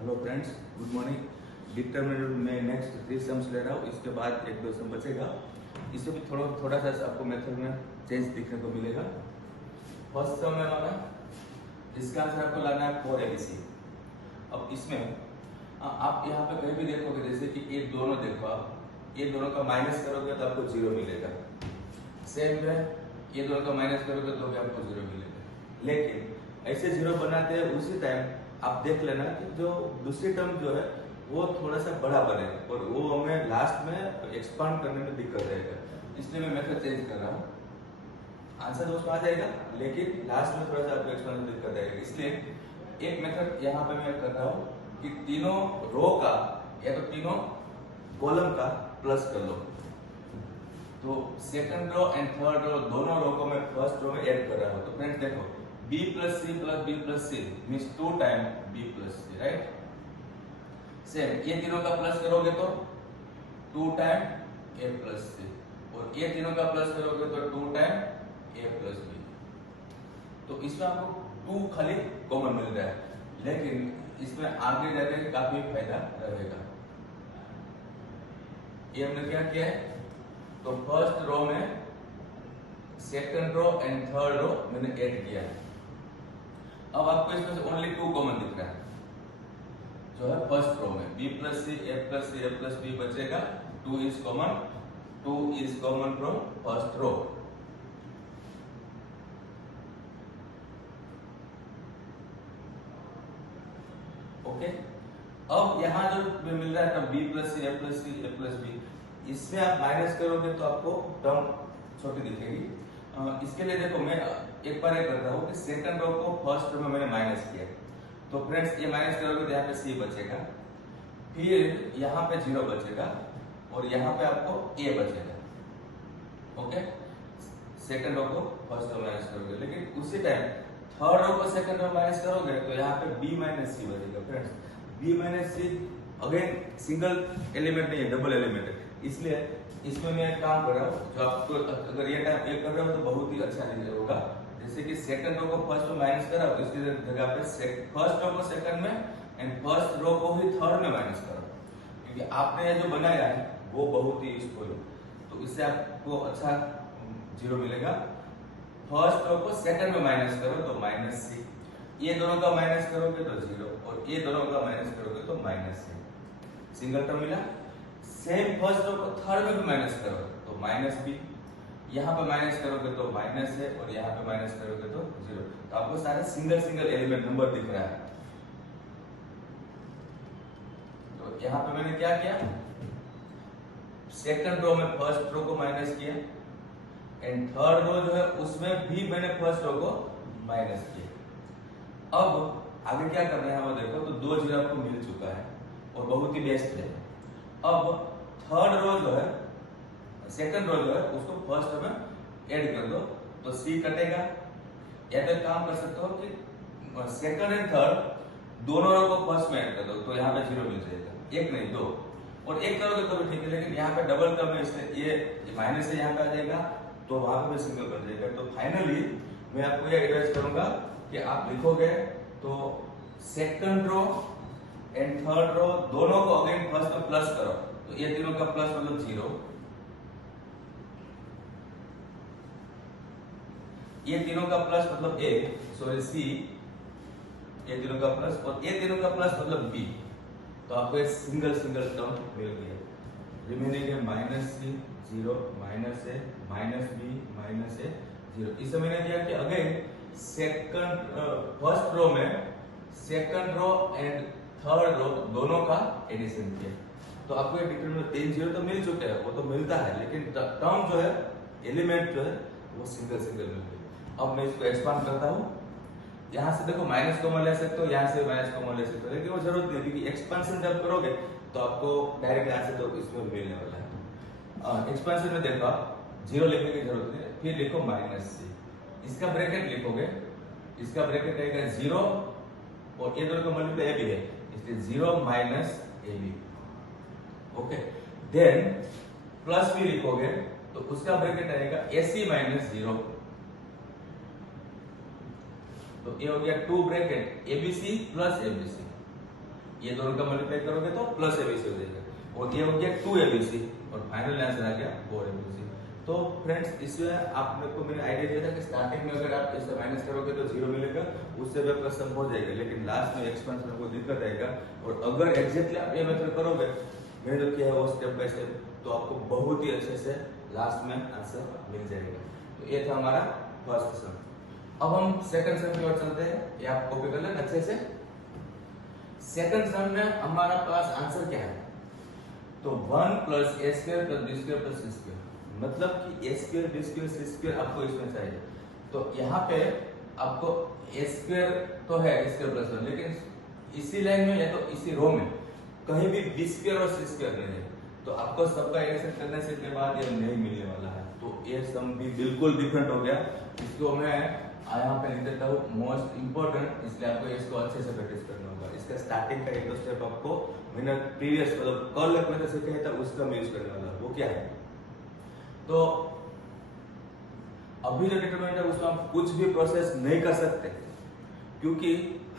Hello friends, good morning. Determinant में next 3 sums ले रहा हूँ, इसके बाद 1-2 सम बचेगा। इसमें भी थोड़ा सा आपको मेथड में चेंज दिखने को मिलेगा। फर्स्ट सम है हमारा, इसका आंसर आपको लाना है 4ABC। अब इसमें आप यहाँ पे कहीं भी देखोगे, जैसे कि ये दोनों देखो, आप ये दोनों का माइनस करोगे तो आपको 0 मिलेगा। सेम है, ये दोनों का माइनस करोगे तो भी आपको 0 मिलेगा। लेकिन ऐसे 0 बनाते हैं उसी टाइम आप देख लेना कि जो दूसरी टर्म जो है वो थोड़ा सा बड़ा बने और वो हमें लास्ट में एक्सपांड करने में दिक्कत रहेगा। इसलिए मैं मेथड चेंज कर रहा हूँ। आंसर तो उसमें आ जाएगा, लेकिन लास्ट में थोड़ा सा आपको एक्सपांड में दिक्कत आएगी। इसलिए एक मेथड यहाँ पे मैं कर रहा हूँ कि तीनों रो का या तो तीनों कॉलम का प्लस कर लो। तो second row and third row दोनों रो को मैं फर्स्ट रो में ऐड कर रहा हूँ। तो फ्रेंड्स देखो, b plus c plus b plus c means 2 times b plus c, right. Same ये तीनों का प्लस करोगे तो 2 टाइम a plus c, और ये तीनों का प्लस करोगे तो 2 टाइम a plus b। तो इसमें आपको 2 खाली कॉमन मिल रहा है, लेकिन इसमें आगे जाके काफी फायदा रहेगा। ये हमने क्या किया है, तो फर्स्ट रो में second row and third row मैंने ऐड किया है। अब आपको इसमें से ओनली 2 कॉमन दिख रहा है, जो है फर्स्ट रो में b plus c a plus c a plus b बचेगा। 2 is common from first row. Okay, अब यहाँ जो मिल रहा है ना b plus c a plus c a plus b, इसमें आप माइनस करोगे तो आपको टर्म छोटी दिखेगी। इसके लिए देखो, मैं एक बार ये करता हूँ कि सेकंड रो को फर्स्ट रो में मैंने माइनस किया। तो फ्रेंड्स ये माइनस करोगे तो यहाँ पे c बचेगा, फिर यहाँ पे 0 बचेगा और यहाँ पे आपको a बचेगा। ओके, सेकंड रो को फर्स्ट रो माइनस करोगे, लेकिन उसी टाइम थर्ड रो को सेकंड रो माइनस करोगे तो यहाँ पे b माइनस c बचेगा। Friends b minus c again single element नहीं है, डबल एलिमेंट है। इसलिए इसमें मैं एक काम कर रहा हूँ, जो आपको अगर ये टाइप एक कर रहे हो तो बहुत ही अच्छा नहीं होगा। जैसे कि सेकंड रो को फर्स्ट में माइनस करा, इसकी जगह पे फर्स्ट रो को सेकंड में एंड फर्स्ट रो को ही थर्ड में माइनस करो, क्योंकि आपने ये जो बनाया है वो बहुत ही यूजफुल है। तो इससे आपको अच्छा 0 मिलेगा। फर्स्ट रो को सेकंड में माइनस करो तो माइनस c, ये दोनों का माइनस करोगे तो 0 और ये दोनों का माइनस करोगे तो माइनस c, सिंगल टर्म मिला। सेम फर्स्ट रो को थर्ड में भी माइनस करो तो माइनस b, यहाँ पे माइनस करोगे तो माइनस है और यहाँ पे माइनस करोगे तो 0। तो आपको सारे सिंगल एलिमेंट नंबर दिख रहा है। तो यहाँ पे मैंने क्या किया, सेकंड रो में फर्स्ट रो को माइनस किया एंड थर्ड रो जो है उसमें भी मैंने फर्स्ट रो को माइनस किया। अब आगे क्या करना है वो देखो, तो 2 0 आपको मिल चुका है और बहुत ही बेस्ट है। अब थर्ड रो जो है, सेकंड रो जो है उसको फर्स्ट रो में ऐड कर दो तो c कटेगा। या तो काम कर सकते हो कि सेकंड एंड थर्ड दोनों रो को फर्स्ट में ऐड कर दो तो यहाँ पे 0 मिल जाएगा, एक नहीं 2, और एक करोगे तो भी ठीक है, लेकिन यहाँ पे डबल टर्म है इसलिए ये माइनस से यहाँ पे आ जाएगा तो वहां पे भी सिंगल बन जाएगा। तो फाइनली मैं आपको ये एडवाइस करूंगा कि आप लिखोगे तो second row and third row दोनों को अगेन फर्स्ट में प्लस करो, तो ये तीनों का प्लस मतलब 0, ये तीनों का प्लस मतलब a, सॉरी c, ये तीनों का प्लस और ये तीनों का प्लस मतलब b। तो आपको एक सिंगल टर्म मिल गया। रिमेनिंग है minus c 0 minus a minus b minus a 0। इसे मैंने किया कि अगेन सेकंड फर्स्ट रो में second row and third row दोनों का एडिशन किया। तो आपको ये डिटरमिनेंट 3 0 तो मिल चुके हैं, वो तो मिलता है, लेकिन टर्म जो है, एलिमेंट जो है वो सिंगल मिल गए। अब मैं इसको एक्सपांड करता हूँ। यहाँ से देखो माइनस कॉमन ले सकते हो, यहाँ से माइनस कॉमन ले सकते हो, लेकिन वो जरूरत नहीं, क्योंकि एक्सपेंशन जब करोगे तो आपको डायरेक्ट आंसर तो इसमें मिलने वाला है। एक्सपेंशन में देखो आप 0 लिखने की जरूरत नहीं है, फिर लिखो माइनस c, इसका ब्रैकेट लिखोगे, इसका ब्रैकेट रहेगा 0 और ये दोनों का मल्टीप्लाई a भी है, इसलिए 0 minus ab। Okay, then plus भी लिखोगे तो उसका ब्रैकेट आएगा ac माइनस 0। तो ये हो गया 2 ब्रैकेट abc प्लस abc। ये दोनों का मल्टीप्लाई करोगे तो प्लस एबीसी हो जाएगा, और ये हो गया 2abc, और फाइनल आंसर आ गया 4abc। तो फ्रेंड्स इसमें आपने को मैंने आइडिया दिया था कि स्टार्टिंग में अगर आप इसे माइनस करोगे तो 0 मिलेगा, उससे भी आपका सम हो जाएगा, लेकिन लास्ट में एक्सपेंशन को दिक्कत आएगा। और अगर एग्जैक्टली आप ये मेथड करोगे मैंने जो किया है वो स्टेप बाय स्टेप, तो आपको बहुत ही अच्छे से लास्ट में आंसर मिल जाएगा। तो ये था हमारा फर्स्ट सम। अब हम सेकंड सम की ओर चलते हैं, ये आप कॉपी कर लेना अच्छे से। सेकंड सम में हमारा पास आंसर क्या है, तो 1 + a² + b² + c², मतलब कि a² b² c² आपको इसमें चाहिए। तो यहाँ पे आपको a² तो है इसके प्लस 1, लेकिन इसी लाइन में या तो इसी रो में कहीं भी b² और c² नहीं है, तो आपको सबका एडिशन करने से के बाद ये नहीं मिलने वाला है। तो ये सम भी बिल्कुल डिफरेंट हो गया। इसको मैं यहाँ पे लिख देता हूँ मोस्ट इंपोर्टेंट, इसलिए आपको इसको अच्छे से प्रैक्टिस करना होगा। इसका स्टार्टिंग का एक दो स्टेप आपको मैंने प्रीवियस मतलब कल एक मेथड सिखाया था उसका मैं यूज करने वाला, वो क्या है। तो अभी जो डिटरमिनेंट है उसमें आप कुछ भी प्रोसेस नहीं कर सकते, क्योंकि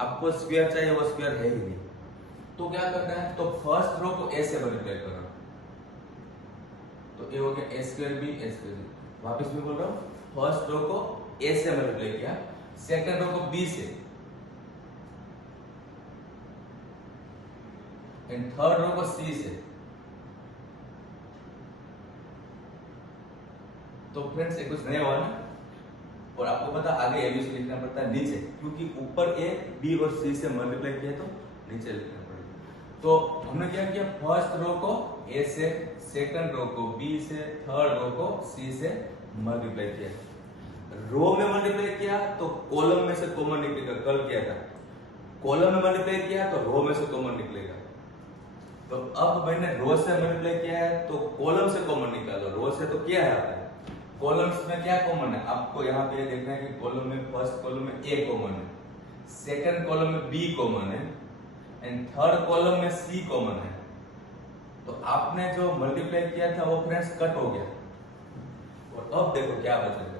आपको स्क्वायर चाहिए, वो स्क्वायर है ही नहीं। तो क्या करना है, तो फर्स्ट रो को a से मल्टीप्लाई करो, तो ये हो गया a² b a²। वापस भी बोल रहा हूँ, फर्स्ट रो को a से मल्टीप्लाई किया, सेकंड रो को b से, एंड थर्ड रो को c से। तो फ्रेंड्स ये कुछ नया हुआ ना, और आपको पता आगे एबीसी लिखना पड़ता है नीचे, क्योंकि ऊपर a b और c से मल्टीप्लाई किया तो नीचे लिखना पड़ेगा। तो हमने क्या किया, फर्स्ट रो को a से, सेकंड रो को b से, थर्ड रो को c से मल्टीप्लाई किया। रो में मल्टीप्लाई किया तो कॉलम में से कॉमन निकलेगा, कल किया था। कॉलम में मल्टीप्लाई किया तो रो में से कॉमन निकलेगा। तो अब मैंने रो से मल्टीप्लाई किया है तो कॉलम से कॉमन निकालो, रो से तो किया है आपने। कॉलम्स में क्या कॉमन है, आपको यहाँ पे देखना है कि कॉलम में फर्स्ट कॉलम में a कॉमन है, सेकंड कॉलम में b कॉमन है, एंड थर्ड कॉलम में c कॉमन है। तो आपने जो मल्टीप्लाई किया था वो फ्रेंड्स कट हो गया, और अब देखो क्या बचेगा।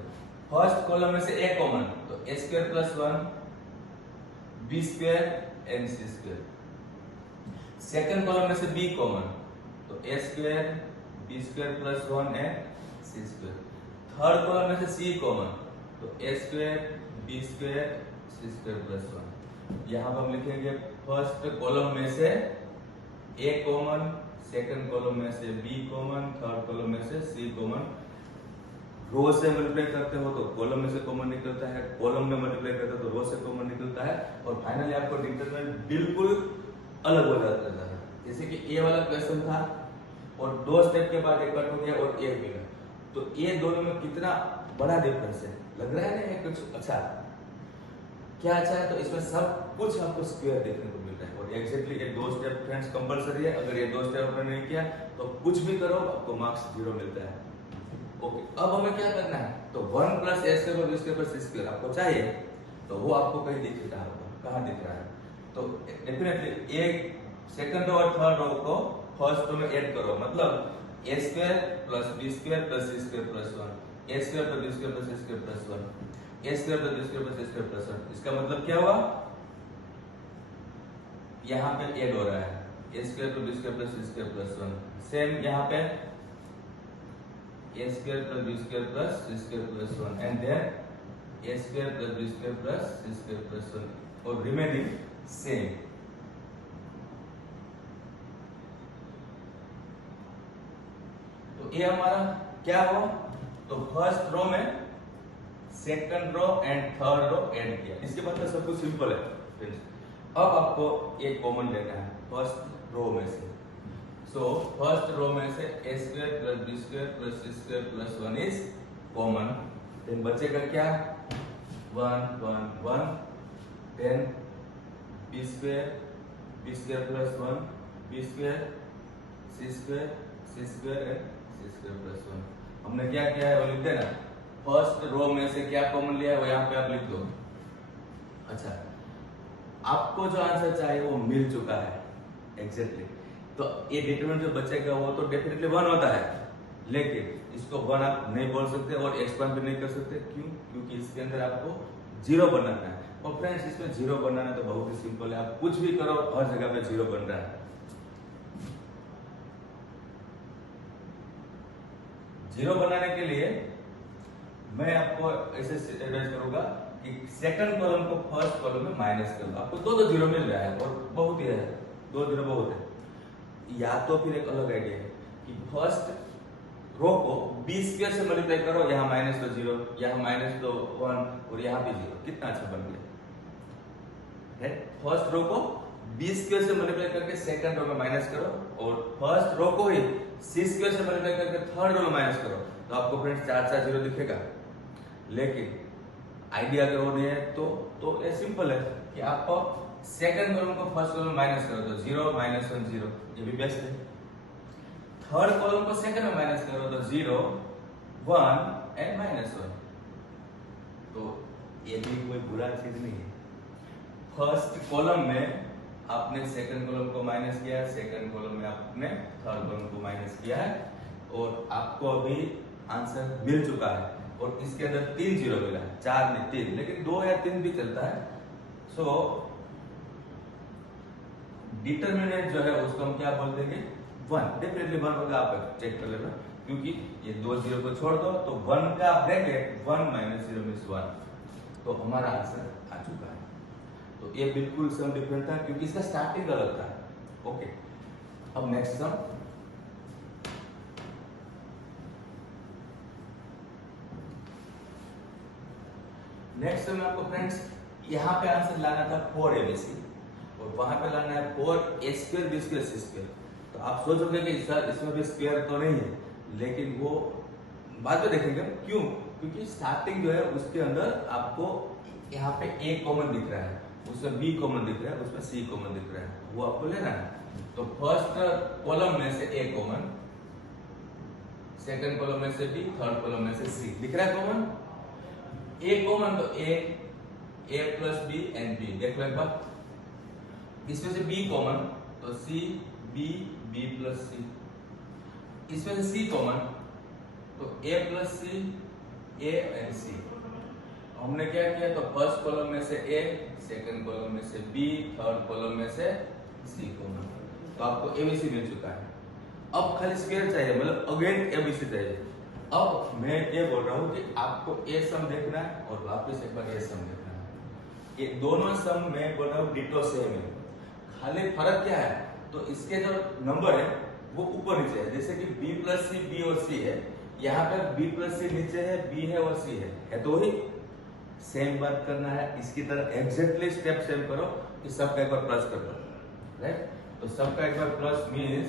फर्स्ट कॉलम में से a कॉमन, तो a² + 1 b² and c²। Second column में से b कॉमन, तो a² b² + 1 and c²। Third column में से c कॉमन, तो a² b² c² + 1। यहाँ पर हम लिखेंगे फर्स्ट कॉलम में से a कॉमन, सेकंड कॉलम में से b कॉमन, थर्ड कॉलम में से c कॉमन। रो से मल्टीप्लाई करते हो तो कॉलम में से कॉमन निकलता है, कॉलम में मल्टीप्लाई करते हो तो रो से कॉमन निकलता है, और फाइनली आपको डिटरमिनेंट बिल्कुल अलग हो जाता है। जैसे कि ए वाला क्वेश्चन था और दो स्टेप के बाद एक कट हो गया और एक मिला, तो ये दोनों में कितना बड़ा डिफरेंस है, लग रहा है ना ये कुछ अच्छा। क्या अच्छा है, तो इसमें सब कुछ आपको स्क्वायर देखने को मिलता है, और एग्जैक्टली ये दो स्टेप फ्रेंड्स कंपलसरी है। अगर ये दो स्टेप आपने नहीं किया तो कुछ भी करो आपको मार्क्स 0 मिलता है। ओके, अब हमें क्या करना है, तो 1 + a² + b² + c² आपको चाहिए, तो वो आपको कहीं दिख रहा होगा, कहाँ दिख रहा है, तो डेफिनेटली एक सेकंड रो और थर्ड रो को फर्स्ट रो में ऐड करो, मतलब a² + b² + c² + 1, a² + b² + c² + 1, a² + b² + c² + 1। इसका मतलब क्या हुआ, यहाँ पे ऐड हो रहा है a² + b² + c² + 1। सेम यहाँ पे a² + b² + c² + 1, and then a² + b² + c² + 1, और रिमेनिंग सेम। तो ये हमारा क्या हुआ, तो फर्स्ट रो में second row and third row add किया। इसके बाद तो सब कुछ सिंपल है फ्रेंड्स। अब आपको एक कॉमन लेना है फर्स्ट रो में से। सो फर्स्ट रो में से a² + b² + c² + 1 is common, then बचेगा क्या, 1 1 1, then b² + 1 b² c² and c² + 1। हमने क्या किया है वो लिख देना, फर्स्ट रो में से क्या कॉमन लिया है वो यहाँ पे आप लिख दो। अच्छा, आपको जो आंसर चाहिए वो मिल चुका है एग्जैक्टली। तो ये डिटरमिनेंट जो बचेगा वो तो डेफिनेटली 1 होता है, लेकिन इसको 1 आप नहीं बोल सकते और एक्सपांड भी नहीं कर सकते। क्यों, क्योंकि इसके अंदर आपको 0 बनाना है। और फ्रेंड्स इसमें जीरो बनाना तो बहुत ही सिंपल है, आप कुछ भी करो हर जगह पे जीरो बन रहा है। जीरो बनाने के लिए मैं आपको ऐसे एडवाइस करूंगा कि सेकंड कॉलम को फर्स्ट कॉलम में माइनस करो, आपको दो जीरो मिल रहा है और बहुत ही है, दो जीरो बहुत है। या तो फिर एक अलग आइडिया है कि फर्स्ट रो को बी स्क्वायर से मल्टीप्लाई करो, यहाँ माइनस दो जीरो, यहाँ माइनस दो वन और यहाँ भी जीरो, कितना अच्छा बन गया। फर्स्ट रो को बी स्क्वायर से मल्टीप्लाई करके सेकंड रो में माइनस करो और फर्स्ट रो को ही सी स्क्वायर से मल्टीप्लाई करके थर्ड रो में माइनस करो, तो आपको फ्रेंड्स 4 जीरो दिखेगा। लेकिन आइडिया अगर वो नहीं है तो ये सिंपल है कि आप सेकंड कॉलम को फर्स्ट कॉलम में माइनस करो तो 0 माइनस 1 0, ये भी बेस्ट है। थर्ड कॉलम को सेकंड में माइनस करो तो 0 1 एंड माइनस 1, तो ये भी कोई बुरा चीज नहीं है। फर्स्ट कॉलम में आपने सेकंड कॉलम को माइनस किया है, सेकंड कॉलम में आपने थर्ड कॉलम को माइनस किया है और आपको अभी आंसर मिल चुका है और इसके अंदर 3 जीरो मिला है, 4 नहीं 3, लेकिन 2 या 3 भी चलता है। सो डिटरमिनेंट जो है उसको हम क्या बोल देंगे 1, डेफिनेटली 1 होगा, आप चेक कर लेना, क्योंकि ये 2 जीरो को छोड़ दो तो 1 का ब्रैकेट 1 माइनस 0 मींस 1, तो हमारा आंसर आ चुका है। तो ये बिल्कुल सम डिफरेंट था क्योंकि इसका स्टार्टिंग अलग था। ओके, अब नेक्स्ट सम। नेक्स्ट सम में आपको फ्रेंड्स यहाँ पे आंसर लाना था 4abc और वहां पे लाना है 4a square b square c square. तो आप सोचोगे कि सर इसमें भी स्क्वायर तो नहीं है, लेकिन वो बाद में देखेंगे क्यों, क्योंकि स्टार्टिंग जो है उसके अंदर आपको यहाँ पे a कॉमन दिख रहा है, उसमें b कॉमन दिख रहा है, उसमें c कॉमन दिख रहा है, वो आपको लेना है। तो फर्स्ट कॉलम में से a कॉमन, सेकंड कॉलम में से b, थर्ड कॉलम में से c दिख रहा है कॉमन। a कॉमन तो a plus b and b, देख लो एक बार। इसमें से b कॉमन तो c b प्लस c, इसमें से c कॉमन तो a plus c a and c। हमने क्या किया, तो फर्स्ट कॉलम में से a, सेकंड कॉलम में से b, थर्ड कॉलम में से c कॉमन, तो आपको abc मिल चुका है। अब खाली स्क्वायर चाहिए, मतलब अगेन abc चाहिए। अब मैं ये बोल रहा हूँ कि आपको a सम देखना है और वापस एक बार a सम देखना है। ये दोनों सम मैं बोल रहा हूँ डिटो सेम है, खाली फर्क क्या है, तो इसके जो नंबर है वो ऊपर नीचे है। जैसे कि b प्लस सी, b और c है, यहाँ पे b प्लस सी नीचे है, b है और c है तो ही सेम बात करना है। इसकी तरह एग्जैक्टली स्टेप सेम करो कि सबका एक बार प्लस कर दो, राइट। तो सबका एक बार plus means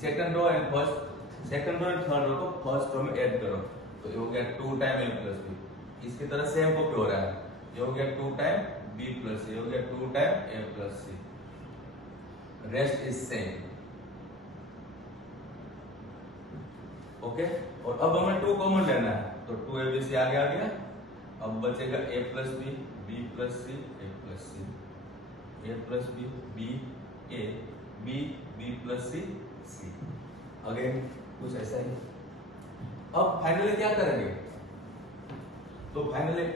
second row and first, second row and third row को फर्स्ट रो में ऐड करो, तो ये हो गया 2 टाइम a प्लस b। इसकी तरह सेम कॉपी हो रहा है, ये हो गया 2 टाइम b प्लस c, ये हो गया 2 time a plus c, rest is same. Okay, और अब हमें 2 कॉमन लेना है, तो 2abc आगे आ गया। अब बचेगा a plus b, b plus c, a plus c, a plus b, b a, b plus c, c। Again कुछ ऐसा ही। अब फाइनली क्या करेंगे, तो फाइनली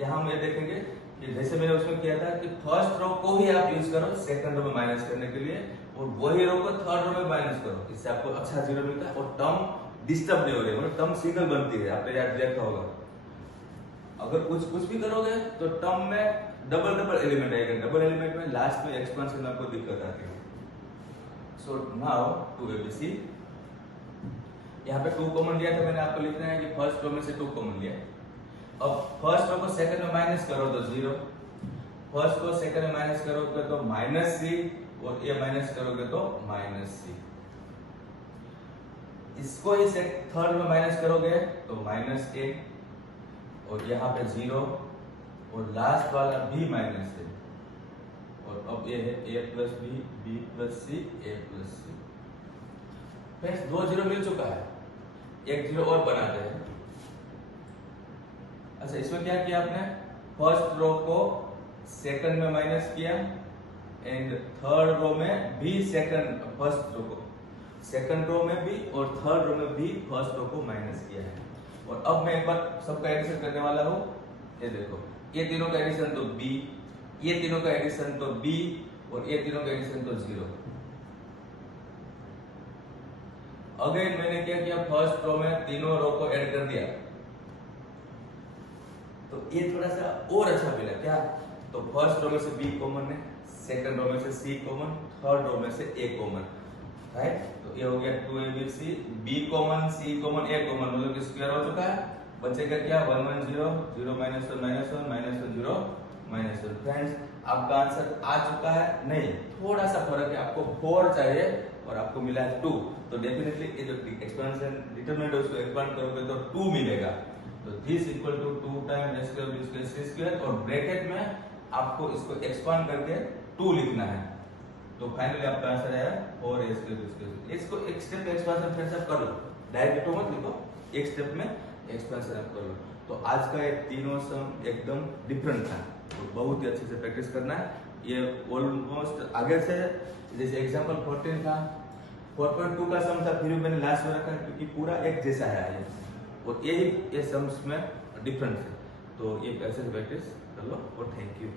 यहाँ हम ये देखेंगे कि जैसे मैंने उसमें किया था कि फर्स्ट रो को ही आप यूज करो सेकंड रो में माइनस करने के लिए और वही रो को थर्ड रो में माइनस करो, इससे आपको अच्छा जीरो मिलता है और टर्म डिस्टर्ब नहीं हो रही, मतलब टर्म सिंगल बनती है। आपने याद देखा होगा, अगर कुछ भी करोगे तो टर्म में डबल एलिमेंट आएगा, डबल एलिमेंट में लास्ट में एक्सपेंशन में आपको दिक्कत आती है। सो नाउ 2abc, यहाँ पे 2 कॉमन लिया था मैंने, आपको लिखना है कि फर्स्ट रो में से 2 कॉमन लिया। अब फर्स्ट रो को सेकंड में माइनस करो तो 0, फर्स्ट को सेकंड में माइनस करोगे तो माइनस c और a माइनस करोगे तो माइनस c। इसको ही थर्ड में माइनस करोगे तो माइनस a और यहाँ पे 0 और लास्ट वाला b माइनस a, और अब ये है a plus b plus c, a plus c। Friends 2 zero मिल चुका है, एक जीरो और बनाते हैं। अच्छा, इसमें क्या किया आपने, फर्स्ट रो को सेकंड में माइनस किया एंड थर्ड रो में भी सेकंड, फर्स्ट रो को सेकंड रो में भी और थर्ड रो में भी फर्स्ट रो को माइनस किया है। और अब मैं एक बार सबका एडिशन करने वाला हूँ, ये देखो ये तीनों का एडिशन तो b, ये तीनों का एडिशन तो b, और ये तीनों का एडिशन तो 0। अगेन मैंने क्या किया, फर्स्ट रो में तीनों रो को ऐड कर दिया, तो ये थोड़ा सा और अच्छा मिला क्या। तो फर्स्ट रो में से b कॉमन है, सेकंड रो में से c कॉमन, थर्ड रो में से a कॉमन, राइट। तो ये हो गया 2abc, b common, c common, a common, मतलब कि स्क्वायर हो चुका है। बचेगा क्या, 1 1 0 0 -1 -1 -1 0 -1। फ्रेंड्स आपका आंसर आ चुका है, नहीं थोड़ा सा फर्क है, आपको 4 चाहिए और आपको मिला है 2। तो डेफिनेटली ये जो एक्सपेंशन डिटरमिनेंट है उसको एक्सपांड करोगे तो 2 मिलेगा। तो this equal to 2 time a square b square c square, और ब्रैकेट में आपको इसको एक्सपांड करके 2 लिखना है। तो फाइनली आपका आंसर है 4a स्क्वायर b स्क्वायर। इसको एक स्टेप में एक्सपांशन फिर से कर लो, डायरेक्ट तो मत लिखो, एक स्टेप में एक्सपेंशन आप कर लो। तो आज का ये तीनों सम एकदम डिफरेंट था, तो बहुत ही अच्छे से प्रैक्टिस करना है। ये ऑलमोस्ट आगे से, जैसे एग्जांपल 14 था, 4.2 का सम था, फिर भी मैंने लास्ट में रखा क्योंकि पूरा एक जैसा है ये, और यही ये सम्स में डिफरेंस है। तो ये ऐसे प्रैक्टिस कर लो, और थैंक यू।